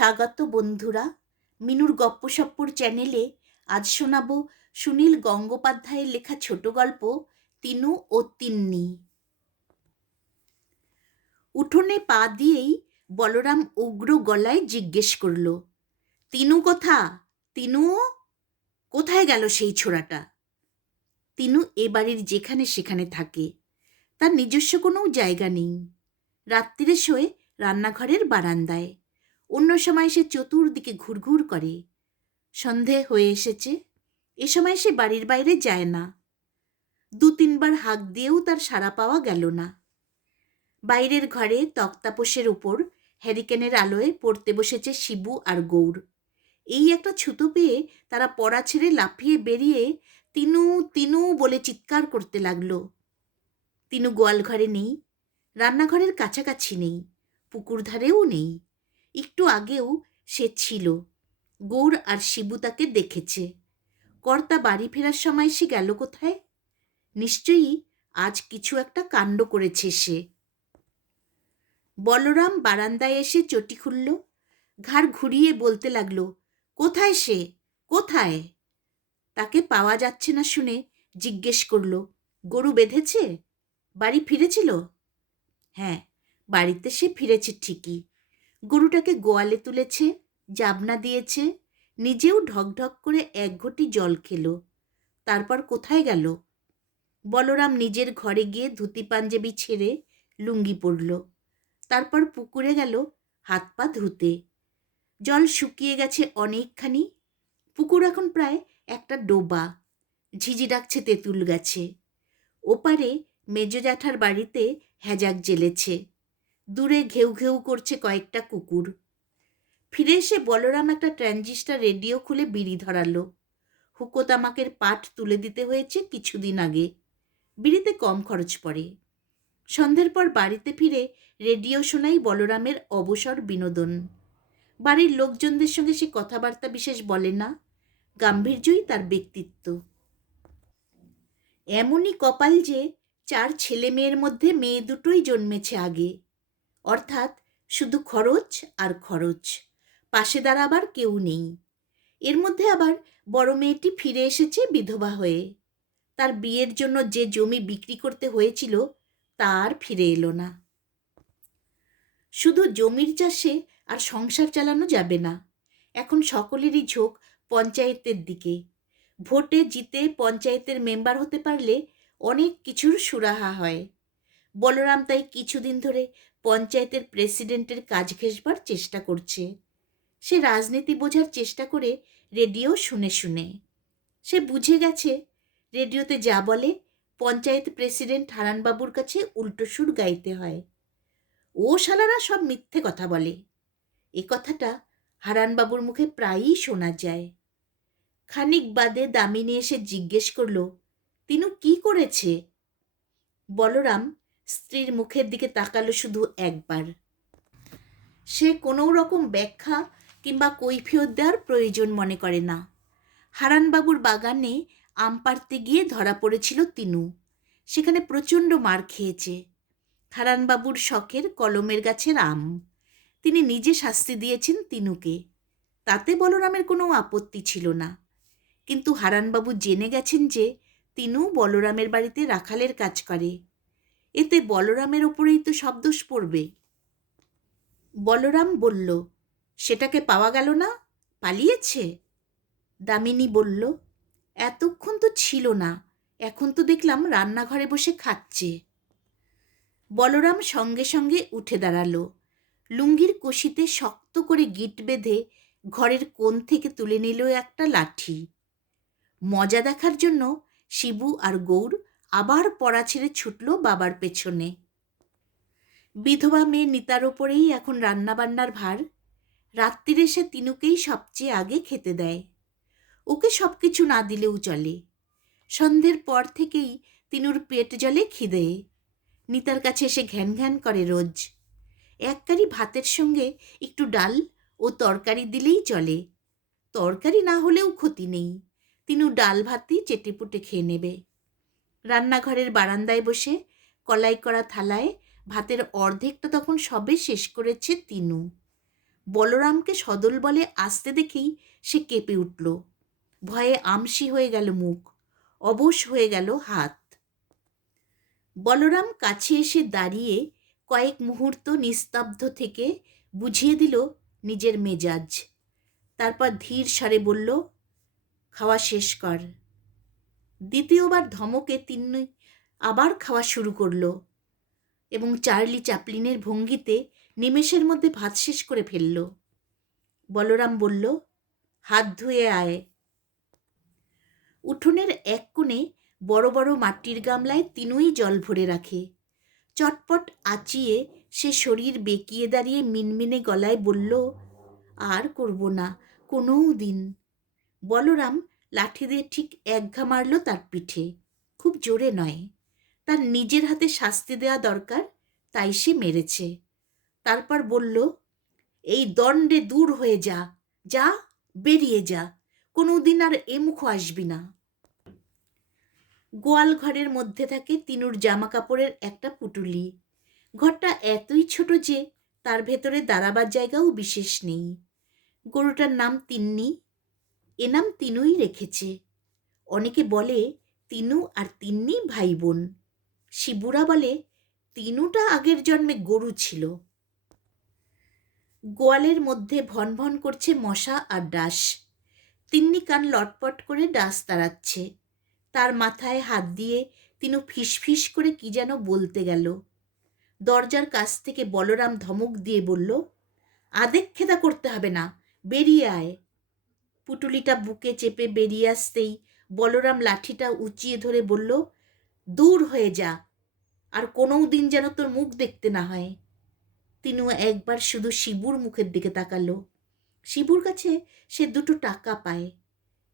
স্বাগত বন্ধুরা। মিনুর গপ্পসপ্পর চ্যানেলে আজ শোনাবো সুনীল গঙ্গোপাধ্যায়ের লেখা ছোট গল্প তিনু ও তিন্নি। উঠোনে পা দিয়েই বলরাম উগ্র গলায় জিজ্ঞেস করল, তিনু কোথা? তিনু, কোথায় গেল সেই ছোড়াটা? তিনু এ বাড়ির যেখানে সেখানে থাকে। তার নিজস্ব কোনো জায়গা নেই। রাত্রিরে শোয়ে রান্নাঘরের বারান্দায়। অন্য সময় সে চতুর্দিকে ঘুরঘুর করে। সন্ধে হয়ে এসেছে। এ সময় সে বাড়ির বাইরে যায় না। দু তিনবার হাঁক দিয়েও তার সাড়া পাওয়া গেল না। বাইরের ঘরে তক্তাপোষের উপর হ্যারিকেনের আলোয় পড়তে বসেছে শিবু আর গৌর। এই একটা ছুতো পেয়ে তারা পড়া ছেড়ে লাফিয়ে বেরিয়ে তিনু তিনু বলে চিৎকার করতে লাগল। তিনু গোয়াল ঘরে নেই, রান্নাঘরের কাছাকাছি নেই, পুকুর ধারেও নেই। একটু আগেও সে ছিল। গৌর আর শিবু তাকে দেখেছে। কর্তা বাড়ি ফেরার সময় সে গেল কোথায়? নিশ্চয়ই আজ কিছু একটা কাণ্ড করেছে সে। বলরাম বারান্দায় এসে চটি খুলল, ঘাড় ঘুরিয়ে বলতে লাগল, কোথায় সে? কোথায়? তাকে পাওয়া যাচ্ছে না শুনে জিজ্ঞেস করল, গরু বেঁধেছে? বাড়ি ফিরেছিল? হ্যাঁ বাড়িতে সে ফিরেছে ঠিকই। গরুটাকে গোয়ালে তুলেছে, জাবনা দিয়েছে, নিজেও ঢকঢক করে এক ঘটি জল খেলো। তারপর কোথায় গেল? বলরাম নিজের ঘরে গিয়ে ধুতি পাঞ্জাবি ছেড়ে লুঙ্গি পরল। তারপর পুকুরে গেল, হাত পা ধুতে। জল শুকিয়ে গেছে অনেকখানি। পুকুর এখন প্রায় একটা ডোবা। ঝিঝি ডাকছে, তেঁতুল গাছে। ওপারে মেজ জ্যাঠার বাড়িতে হ্যাজাক জ্বেলেছে। দূরে ঘেউ ঘেউ করছে কয়েকটা কুকুর। ফিরে এসে বলরাম একটা ট্রানজিস্টার রেডিও খুলে বিড়ি ধরালো। হুকো তামাকের পাট তুলে দিতে হয়েছে কিছুদিন আগে। বিড়িতে কম খরচ পড়ে। সন্ধ্যের পর বাড়িতে ফিরে রেডিও শোনাই বলরামের অবসর বিনোদন। বাড়ির লোকজনদের সঙ্গে সে কথাবার্তা বিশেষ বলে না, গাম্ভীর্যই তার ব্যক্তিত্ব। এমনই কপাল যে চার ছেলে মেয়ের মধ্যে মেয়ে দুটোই জন্মেছে আগে। অর্থাৎ শুধু খরচ আর খরচ। পাশে দাঁড়াবার কেউ নেই। এর মধ্যে আবার বড় মেয়েটি ফিরে এসেছে বিধবা হয়ে। তার বিয়ের জন্য যে জমি বিক্রি করতে হয়েছিল, তার ফিরে এলো না। শুধু জমির চাষে আর সংসার চালানো যাবে না। এখন সকলেরই ঝোঁক পঞ্চায়েতের দিকে। ভোটে জিতে পঞ্চায়েতের মেম্বার হতে পারলে অনেক কিছুর সুরাহা হয়। বলরাম তাই কিছুদিন ধরে পঞ্চায়েতের প্রেসিডেন্টের কাজ ঘেসবার চেষ্টা করছে। সে রাজনীতি বোঝার চেষ্টা করে রেডিও শুনে শুনে। সে বুঝে গেছে, রেডিওতে যা বলে পঞ্চায়েত প্রেসিডেন্ট হারানবাবুর কাছে উল্টো সুর গাইতে হয়। ও শালারা সব মিথ্যে কথা বলে। এ কথাটা হারানবাবুর মুখে প্রায়ই শোনা যায়। খানিক বাদে দামিনী এসে জিজ্ঞেস করল, তিনু কি করেছে? বলরাম স্ত্রীর মুখের দিকে তাকালো শুধু একবার। সে কোনো রকম ব্যাখ্যা কিংবা কৈফিয়ত দেওয়ার প্রয়োজন মনে করে না। হারানবাবুর বাগানে আম পাড়তে গিয়ে ধরা পড়েছিল তিনু। সেখানে প্রচণ্ড মার খেয়েছে। হারানবাবুর শখের কলমের গাছের আম। তিনি নিজে শাস্তি দিয়েছেন তিনুকে। তাতে বলরামের কোনো আপত্তি ছিল না। কিন্তু হারানবাবু জেনে গেছেন যে, তিনু বলরামের বাড়িতে রাখালের কাজ করে। এতে বলরামের ওপরেই তো সব দোষ পড়বে বলরাম বলল, সেটাকে পাওয়া গেল না? পালিয়েছে? দামিনী বলল, এতক্ষণ তো ছিল না, এখন তো দেখলাম রান্নাঘরে বসে খাচ্ছে। বলরাম সঙ্গে সঙ্গে উঠে দাঁড়াল। লুঙ্গির কষিতে শক্ত করে গিট বেঁধে ঘরের কোণ থেকে তুলে নিল একটা লাঠি। মজা দেখার জন্য শিবু আর গৌর আবার পড়া ছেড়ে ছুটল বাবার পেছনে। বিধবা মেয়ে নিতার ওপরেই এখন রান্নাবান্নার ভার। রাত্রিরে সে তিনুকেই সবচেয়ে আগে খেতে দেয়। ওকে সব কিছু না দিলেও চলে। সন্ধ্যের পর থেকেই তিনুর পেট জলে খিদে। নিতার কাছে এসে ঘ্যান ঘ্যান করে রোজ। এককারি ভাতের সঙ্গে একটু ডাল ও তরকারি দিলেই চলে। তরকারি না হলেও ক্ষতি নেই। তিনু ডাল ভাতই চেটেপুটে খেয়ে নেবে। রান্নাঘরের বারান্দায় বসে, কলাই করা থালায়, ভাতের অর্ধেকটা তখন সবে শেষ করেছে তিনু। বলরামকে সদল বলে আসতে দেখেই সে কেঁপে উঠল। ভয়ে আমসি হয়ে গেল মুখ, অবশ হয়ে গেল হাত। বলরাম কাছে এসে দাঁড়িয়ে কয়েক মুহূর্ত নিস্তব্ধ থেকে বুঝিয়ে দিল নিজের মেজাজ। তারপর ধীর স্বরে বলল, খাওয়া শেষ কর। দ্বিতীয়বার ধমকে তিনি আবার খাওয়া শুরু করল এবং চার্লি চ্যাপলিনের ভঙ্গিতে নিমেষের মধ্যে ভাত শেষ করে ফেলল। বলরাম বলল, হাত ধুয়ে আয়। উঠোনের এক কোণে বড় বড় মাটির গামলায় তিনুই জল ভরে রাখে। চটপট আচিয়ে সে শরীর বেঁকিয়ে দাঁড়িয়ে মিনমিনে গলায় বলল, আর করব না কোনো দিন বলরাম লাঠি দিয়ে ঠিক একঘা মারল তার পিঠে। খুব জোরে নয়। তার নিজের হাতে শাস্তি দেওয়া দরকার, তাই সে মেরেছে। তারপর বলল, এই দণ্ডে দূর হয়ে যা যা, বেরিয়ে যা। কোনো দিন আর এ মুখো আসবি না। গোয়াল ঘরের মধ্যে থাকে তিনুর জামা কাপড়ের একটা পুটুলি। ঘরটা এতই ছোট যে তার ভেতরে দাঁড়াবার জায়গাও বিশেষ নেই। গরুটার নাম তিন্নি। এ নাম তিনুই রেখেছে। অনেকে বলে তিনু আর তিন্নি ভাই বোন শিবুরা বলে তিনুটা আগের জন্মে গরু ছিল। গোয়ালের মধ্যে ভন ভন করছে মশা আর ডাস। তিন্নি কান লটপট করে ডাস তাড়াচ্ছে। তার মাথায় হাত দিয়ে তিনু ফিস ফিস করে কি যেন বলতে গেল। দরজার কাছ থেকে বলরাম ধমক দিয়ে বলল, আদেক খেদা করতে হবে না, বেরিয়ে আয়। পুটুলিটা বুকে চেপে বেরিয়ে আসতেই বলরাম লাঠিটা উঁচিয়ে ধরে বলল, দূর হয়ে যা, আর কোনো দিন যেন তোর মুখ দেখতে না হয়। তিনিও একবার শুধু শিবুর মুখের দিকে তাকালো। শিবুর কাছে সে দুটো টাকা পায়,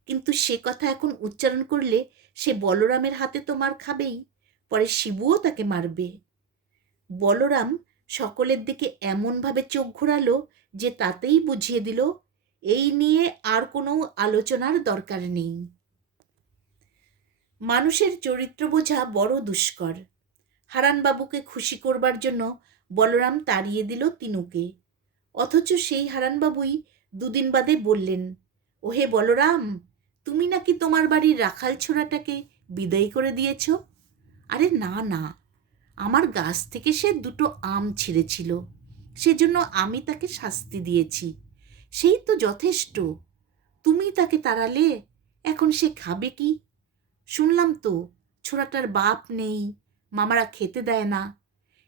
কিন্তু সে কথা এখন উচ্চারণ করলে সে বলরামের হাতে তো মার খাবেই, পরে শিবুও তাকে মারবে। বলরাম সকলের দিকে এমনভাবে চোখ ঘোরালো যে তাতেই বুঝিয়ে দিল এই নিয়ে আর কোনো আলোচনার দরকার নেই। মানুষের চরিত্র বোঝা বড় দুষ্কর। হারানবাবুকে খুশি করবার জন্য বলরাম তাড়িয়ে দিল তিনুকে। অথচ সেই হারানবাবুই দুদিন বাদে বললেন, ওহে বলরাম, তুমি নাকি তোমার বাড়ির রাখাল ছোড়াটাকে বিদায় করে দিয়েছ? আরে না না, আমার গাছ থেকে সে দুটো আম ছিঁড়েছিল, সেজন্য আমি তাকে শাস্তি দিয়েছি। সেই তো যথেষ্ট। তুমি তাকে তাড়ালে, এখন সে খাবে কি? শুনলাম তো, ছোড়াটার বাপ নেই, মামারা খেতে দেয় না।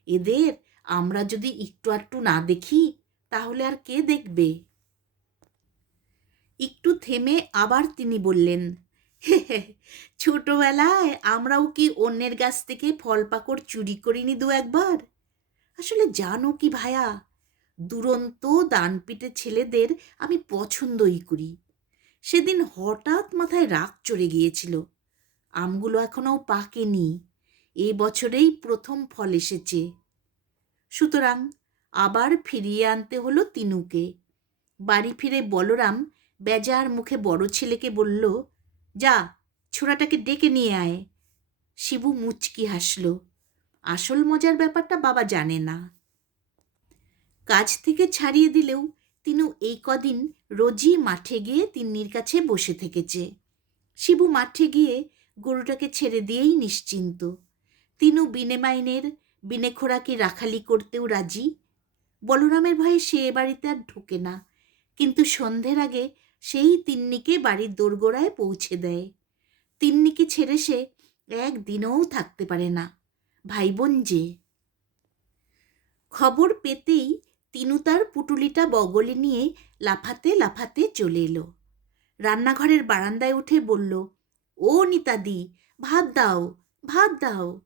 এদের আমরা যদি একটু আটটু না দেখি, তাহলে আর কে দেখবে? একটু থেমে আবার তিনি বললেন ছোটবেলায় আমরাও কি অন্যের গাছ থেকে ফল পাকড় চুরি করিনি দু একবার? আসলে জানো কি ভায়া দুরন্ত দানপিটে ছেলেদের আমি পছন্দই করি। সেদিন হঠাৎ মাথায় রাগ চড়ে গিয়েছিল। আমগুলো এখনও পাকেনি। এ বছরেই প্রথম ফল এসেছে। সুতরাং আবার ফিরিয়ে আনতে হলো তিনুকে। বাড়ি ফিরে বলরাম বেজার মুখে বড় ছেলেকে বলল, যা, ছোড়াটাকে ডেকে নিয়ে আয়। শিবু মুচকি হাসল। আসল মজার ব্যাপারটা বাবা জানে না। কাজ থেকে ছাড়িয়ে দিলেও তিনু এই কদিন রোজই মাঠে গিয়ে তিন্নির কাছে বসে থেকেছে। শিবু মাঠে গিয়ে গরুটাকে ছেড়ে দিয়েই নিশ্চিন্ত। তিনু বিনে মাইনের বিনে খোরাকি রাখালি করতেও রাজি। বলরামের ভয়ে সে এ বাড়িতে আর ঢোকে না। কিন্তু সন্ধ্যের আগে সেই তিন্নিকে বাড়ির দোরগোড়ায় পৌঁছে দেয়। তিন্নিকে ছেড়ে সে একদিনও থাকতে পারে না। ভাই বোন যে। খবর পেতেই তিনু তার পুটুলিটা বগলে নিয়ে লাফাতে লাফাতে চলে এলো। রান্নাঘরের বারান্দায় উঠে বলল, ও নিতাদি, ভাত দাও ভাত দাও।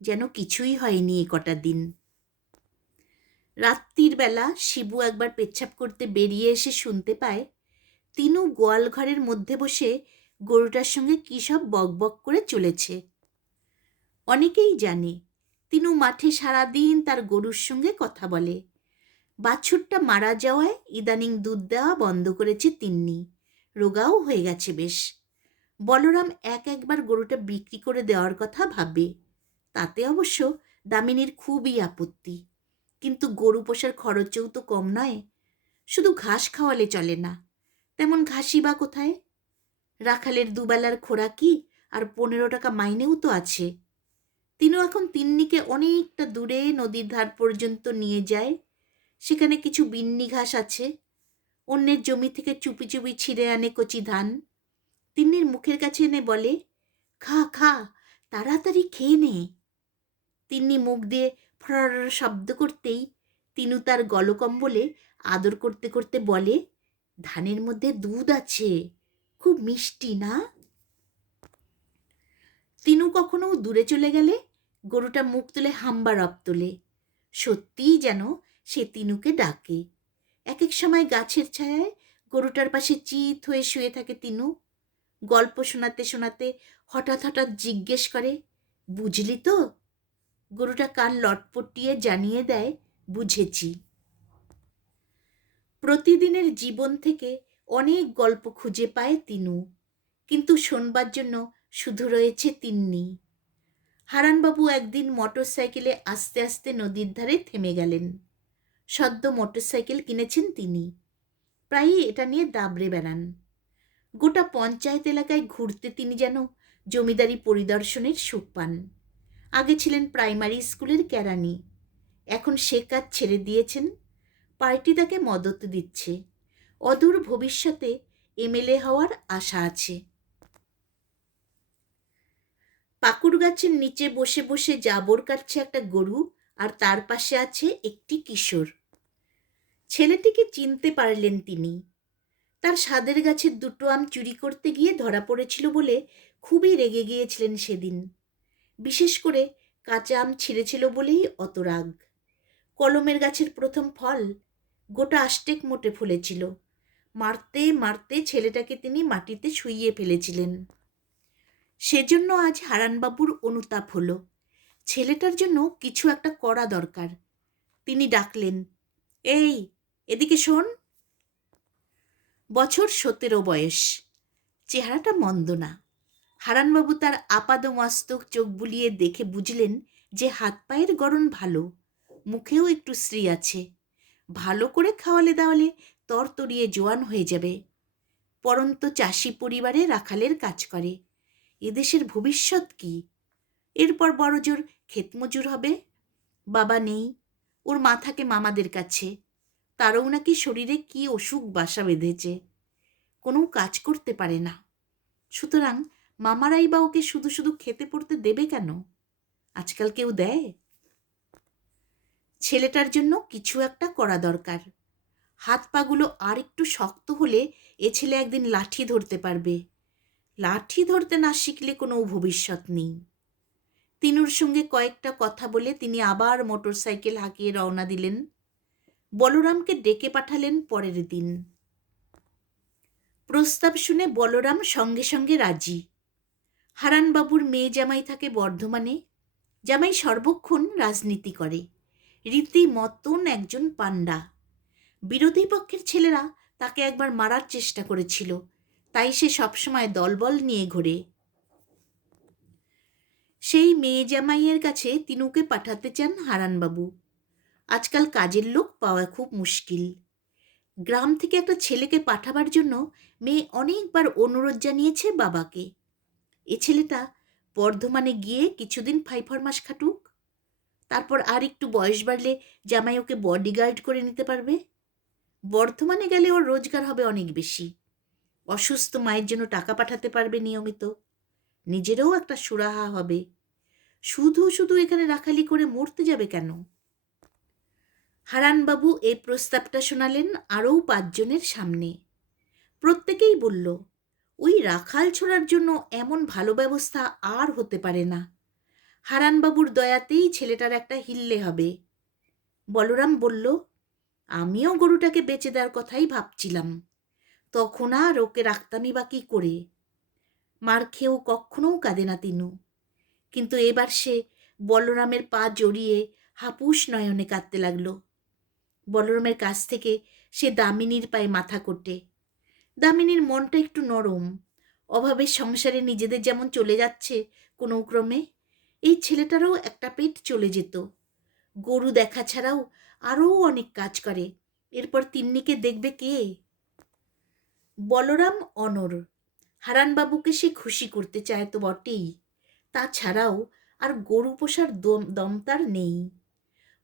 যেন কিছুই হয়নি এ কটা দিন। রাত্রির বেলা শিবু একবার পেচ্ছাপ করতে বেরিয়ে এসে শুনতে পায়, তিনু গোয়াল ঘরের মধ্যে বসে গরুটার সঙ্গে কী সব বকবক করে চলেছে। অনেকেই জানে, তিনু মাঠে সারাদিন তার গরুর সঙ্গে কথা বলে। বাছুরটা মারা যাওয়ায় ইদানিং দুধ দেওয়া বন্ধ করেছে তিন্নি। রোগাও হয়ে গেছে বেশ। বলরাম এক একবার গরুটা বিক্রি করে দেওয়ার কথা ভাবে। তাতে অবশ্য দামিনীর খুবই আপত্তি। কিন্তু গরু পোষার খরচেও তো কম নয়। শুধু ঘাস খাওয়ালে চলে না। তেমন ঘাসই বা কোথায়? রাখালের দুবেলার খোরাকি আর পনেরো টাকা মাইনেও তো আছে। তিনও এখন তিন্নিকে অনেকটা দূরে নদীর ধার পর্যন্ত নিয়ে যায়। সেখানে কিছু বিন্নি ঘাস আছে। অন্যের জমি থেকে চুপি চুপি ছিঁড়ে আনে কচি ধান। তিন্নির মুখের কাছে এনে বলে, খা খা, তাড়াতাড়ি খেয়ে নে। তিন্নি মুখ দিয়ে ফর শব্দ করতেই তিনু তার গলকম্বলে আদর করতে করতে বলে, ধানের মধ্যে দুধ আছে, খুব মিষ্টি না? তিনু কখনো দূরে চলে গেলে গরুটা মুখ তুলে হাম্বা রব তোলে। সত্যিই যেন সে তিনুকে ডাকে। এক এক সময় গাছের ছায়ায় গরুটার পাশে চিত হয়ে শুয়ে থাকে তিনু। গল্প শোনাতে শোনাতে হঠাৎ হঠাৎ জিজ্ঞেস করে, বুঝলি তো? গরুটা কান লটপটিয়ে জানিয়ে দেয়, বুঝেছি। প্রতিদিনের জীবন থেকে অনেক গল্প খুঁজে পায় তিনু, কিন্তু শোনবার জন্য শুধু রয়েছে তিন্নি। হারানবাবু একদিন মোটর সাইকেলে আস্তে আস্তে নদীর ধারে থেমে গেলেন। সদ্য মোটর সাইকেল কিনেছেন তিনি। প্রায়ই এটা নিয়ে দাবড়ে বেড়ান। গোটা পঞ্চায়েত এলাকায় ঘুরতে তিনি যেন জমিদারি পরিদর্শনের সুখ পান। আগে ছিলেন প্রাইমারি স্কুলের কেরানি। এখন সে কাজ ছেড়ে দিয়েছেন। পার্টি তাকে মদত দিচ্ছে। অদূর ভবিষ্যতে এমএলএ হওয়ার আশা আছে। পাকুড় গাছের নিচে বসে বসে জাবর কাটছে একটা গরু আর তার পাশে আছে একটি কিশোর। ছেলেটিকে চিনতে পারলেন তিনি। তার স্বাদের গাছের দুটো আম চুরি করতে গিয়ে ধরা পড়েছিল বলে খুবই রেগে গিয়েছিলেন সেদিন। বিশেষ করে কাঁচা আম ছিঁড়েছিল বলেই অত রাগ। কলমের গাছের প্রথম ফল গোটা আষ্টেক মোটে ফুলেছিল। মারতে মারতে ছেলেটাকে তিনি মাটিতে শুইয়ে ফেলেছিলেন। সেজন্য আজ হারানবাবুর অনুতাপ হলো। ছেলেটার জন্য কিছু একটা করা দরকার। তিনি ডাকলেন, এই এদিকে শোন। বছর সতেরো বয়স। চেহারাটা মন্দ না। হারানবাবু তার আপাদমস্তক চোখ বুলিয়ে দেখে বুঝলেন যে হাত পায়ের গড়ন ভালো, মুখেও একটু শ্রী আছে। ভালো করে খাওয়ালে দাওয়ালে তরতরিয়ে জোয়ান হয়ে যাবে। পরন্ত চাষি পরিবারে রাখালের কাজ করে। এদেশের ভবিষ্যৎ কি? এরপর বড়জোর ক্ষেতমজুর হবে? বাবা নেই। ওর মা থাকে মামাদের কাছে। তারও নাকি শরীরে কি অসুখ বাসা বেঁধেছে? কোনো কাজ করতে পারে না। সুতরাং মামারাই বা ওকে শুধু শুধু খেতে পড়তে দেবে কেন? আজকাল কেউ দেয়? ছেলেটার জন্য কিছু একটা করা দরকার। হাত পাগুলো আর একটু শক্ত হলে এ ছেলে একদিন লাঠি ধরতে পারবে। লাঠি ধরতে না শিখলে কোনো ভবিষ্যৎ নেই। তিনুর সঙ্গে কয়েকটা কথা বলে তিনি আবার মোটর সাইকেল হাঁকিয়ে রওনা দিলেন। বলরামকে ডেকে পাঠালেন পরের দিন। প্রস্তাব শুনে বলরাম সঙ্গে সঙ্গে রাজি। হারানবাবুর মেয়ে জামাই থাকে বর্ধমানে। জামাই সর্বক্ষণ রাজনীতি করে। রীতি মতন একজন পাণ্ডা। বিরোধী পক্ষের ছেলেরা তাকে একবার মারার চেষ্টা করেছিল, তাই সে সবসময় দলবল নিয়ে ঘোরে। সেই মেয়ে জামাইয়ের কাছে তিনুকে পাঠাতে চান হারানবাবু। আজকাল কাজের লোক পাওয়া খুব মুশকিল। গ্রাম থেকে একটা ছেলেকে পাঠাবার জন্য মেয়ে অনেকবার অনুরোধ জানিয়েছে বাবাকে। এ ছেলেটা বর্ধমানে গিয়ে কিছুদিন ফাইফরমাস খাটুক। তারপর আর একটু বয়স বাড়লে জামাই ওকে বডিগার্ড করে নিতে পারবে। বর্ধমানে গেলে ওর রোজগার হবে অনেক বেশি। অসুস্থ মায়ের জন্য টাকা পাঠাতে পারবে নিয়মিত। নিজেরও একটা সুরাহা হবে। শুধু শুধু এখানে রাখালি করে মরতে যাবে কেন? হারানবাবু এই প্রস্তাবটা শোনালেন আরও পাঁচজনের সামনে। প্রত্যেকেই বলল, ওই রাখাল ছোড়ার জন্য এমন ভালো ব্যবস্থা আর হতে পারে না। হারানবাবুর দয়াতেই ছেলেটার একটা হিল্লে হবে। বলরাম বলল, আমিও গরুটাকে বেচে দেওয়ার কথাই ভাবছিলাম। তখন আর ওকে রাখতামই বা কী করে? মার খেয়েও কখনও কাঁদে না তিনু। কিন্তু এবার সে বলরামের পা জড়িয়ে হাপুস নয়নে কাঁদতে লাগল। বলরামের কাছ থেকে সে দামিনীর পায়ে মাথা কোটে। দামিনীর মনটা একটু নরম। অভাবের সংসারে নিজেদের যেমন চলে যাচ্ছে কোনো ক্রমে, এই ছেলেটারও একটা পেট চলে যেত। গরু দেখা ছাড়াও আরও অনেক কাজ করে। এরপর তিন্নিকে দেখবে কে? বলরাম অনর। হারানবাবুকে সে খুশি করতে চায় তো বটেই। তাছাড়াও আর গরু পোষার দম দম তার নেই।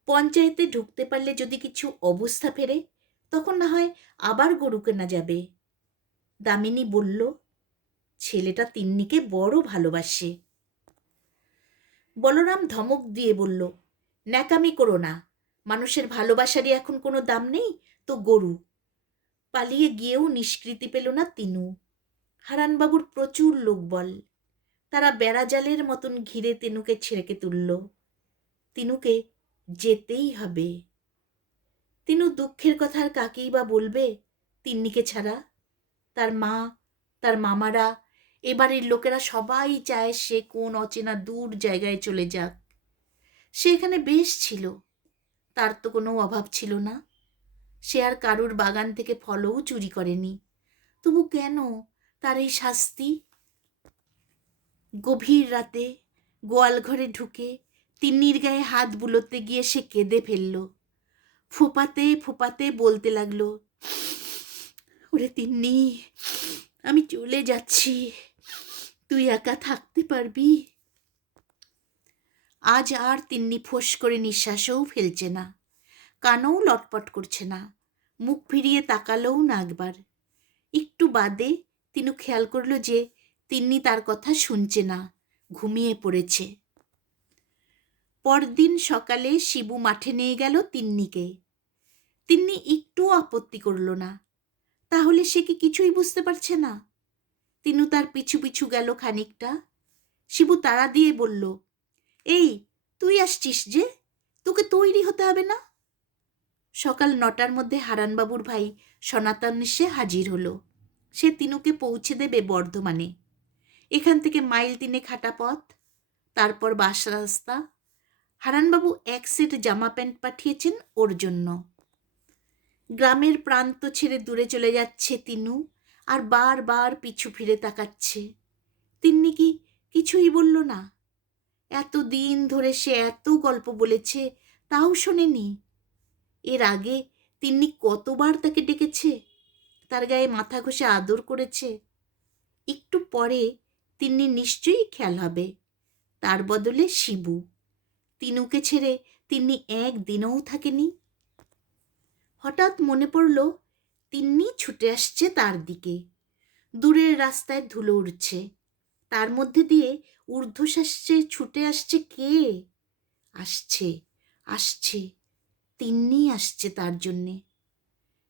পঞ্চায়েতে ঢুকতে পারলে যদি কিছু অবস্থা ফেরে, তখন না হয় আবার গরু কেনা যাবে। দামিনী বলল, ছেলেটা তিন্নিকে বড় ভালোবাসে। বলরাম ধমক দিয়ে বলল, ন্যাকামি করো না, মানুষের ভালোবাসারই এখন কোনো দাম নেই, তো গরু। পালিয়ে গিয়েও নিষ্কৃতি পেল না তিনু। হারানবাবুর প্রচুর লোকবল তারা বেড়াজালের মতন ঘিরে তিনুকে ছেড়েকে তুলল। তিনুকে যেতেই হবে। তিনু দুঃখের কথা আর কাকেই বা বলবে? তিন্নিকে ছাড়া? তার মা, তার মামারা, এবারের লোকেরা সবাই চায় সে কোন অচেনা দূর জায়গায় চলে যাক। সে এখানে বেশ ছিল। তার তো কোনো অভাব ছিল না। সে আর কারুর বাগান থেকে ফলও চুরি করেনি। তবু কেন তার এই শাস্তি? গভীর রাতে গোয়াল ঘরে ঢুকে তিন্নির গায়ে হাত বুলোতে গিয়ে সে কেঁদে ফেলল। ফোপাতে ফোপাতে বলতে লাগল, ওরে তিন্নি, আমি চলে যাচ্ছি। তুই একা থাকতে পারবি? আজ আর তিন্নি ফোঁস করে নিঃশ্বাসও ফেলছে না। কানও লটপট করছে না। মুখ ফিরিয়ে তাকালোও না একবার। একটু বাদে তিনু খেয়াল করল যে তিন্নি তার কথা শুনছে না, ঘুমিয়ে পড়েছে। পরদিন সকালে শিবু মাঠে নিয়ে গেল তিন্নিকে। তিন্নি একটুও আপত্তি করল না। তাহলে সে কি কিছুই বুঝতে পারছে না? তিনু তার পিছু পিছু গেল খানিকটা। শিবু তাড়া দিয়ে বলল, এই, তুই আসছিস যে? তোকে তৈরি হতে হবে না? সকাল নটার মধ্যে হারানবাবুর ভাই সনাতন এসে হাজির হলো। সে তিনুকে পৌঁছে দেবে বর্ধমানে। এখান থেকে মাইল তিনে খাটা পথ, তারপর বাস রাস্তা হারানবাবু এক সেট জামা প্যান্ট পাঠিয়েছেন ওর জন্য। গ্রামের প্রান্ত ছেড়ে দূরে চলে যাচ্ছে তিনু আর বারবার পিছু ফিরে তাকাচ্ছে। তিন্নি কি কিছুই বলল না। এত দিন ধরে সে এত গল্প বলেছে, তাও শোনেনি। এর আগে তিন্নি কতবার তাকে ডেকেছে, তার গায়ে মাথা ঘষে আদর করেছে। একটু পরে তিন্নি নিশ্চয়ই খেয়াল হবে, তার বদলে শিবু। তিনুকে ছেড়ে তিন্নি একদিনও থাকেনি। হঠাৎ মনে পড়ল, তিন্নি ছুটে আসছে তার দিকে। দূরের রাস্তায় ধুলো উড়ছে। তার মধ্যে দিয়ে ঊর্ধ্বশ্বাসে ছুটে আসছে কে? আসছে আসছে, তিন্নি আসছে তার জন্যে।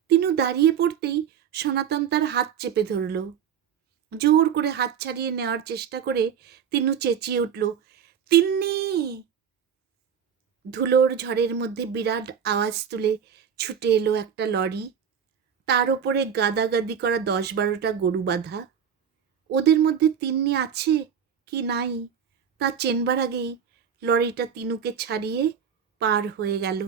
তিনু দাঁড়িয়ে পড়তেই সনাতন তার হাত চেপে ধরল। জোর করে হাত ছাড়িয়ে নেওয়ার চেষ্টা করে তিনু চেঁচিয়ে উঠল, তিন্নি! ধুলোর ঝড়ের মধ্যে বিরাট আওয়াজ তুলে ছুটে এলো একটা লরি। তার ওপরে গাদাগাদি করা দশ বারোটা গরু বাঁধা। ওদের মধ্যে তিন্নি আছে কি নাই তা চেনবার আগেই লরিটা তিনুকে ছাড়িয়ে পার হয়ে গেল।